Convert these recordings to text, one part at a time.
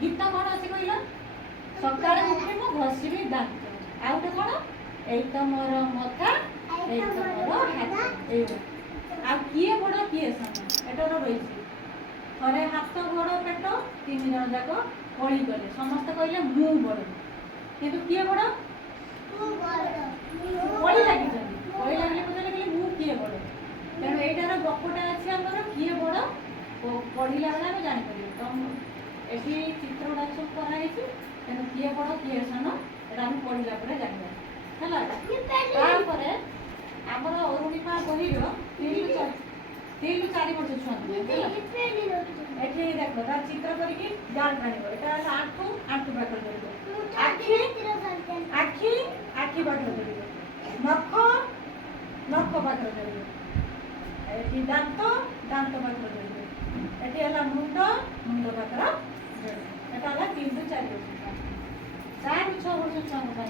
गीत कौन अच्छे कहल सकाल उठे मु घषिबी दांत आ गोटे कौन एई तो मोर मथा एई तो मोर हाथ एई आ किए बड़ किए सान एटार रही थरे हाथ गोड़ पेट तीन जन जाक कली गले समस्त कहले मु बड़ किंतु किए बड़ कली लगी कली लगे पचारे कहले मु किए बड़ तेणु एटार गपटा अच्छे आमर किए बड़ पढ़ला बेला आम जापर तो ये चित्रटा सब कराई तेणु किए बड़ किए सान एटा आम पढ़ला जापर है आमर अरुणिमा बहिर 3 ରୁ 4 वर्ष छुआ ये देख तार चित्र करके जान जान एटा आंठू आंठू पाखर कर आखि आखि आखि पाखर कर नख नख पाखर कर दांत दांत पाखर कर ये मुंड मुंड पाखर एटा 3 ରୁ 4 वर्ष 4 ରୁ 6 वर्ष छुआ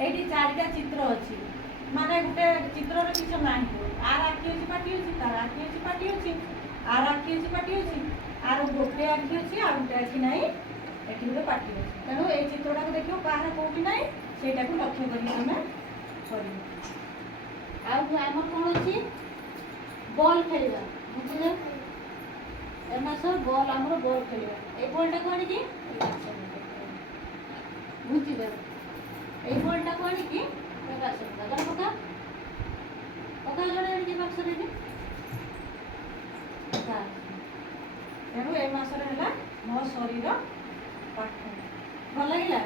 ये 4टा चित्र अच्छी माने गोटे चित्र किसी ना आर आखि अच्छी पाटी अच्छी तार आखि अच्छी पाटी अच्छी आर आखि अच्छी पाटी अच्छी आर गोटे आखि अच्छी आ गोटे आखि ना ये गोटे पाटी अच्छी तेणु ये चित्रटा को देख कह कौटी ना से लक्ष्य कर आम कौन अच्छी बॉल खेलवा बुझे एमासर बॉल आम बॉल खेलवा ये बॉलटा को आनिकी बुझे ये बॉलटा को आनिकी पका पका जड़े बाक्सरे तेणु ए मसरे है मो शरीर पाठ भल लगे।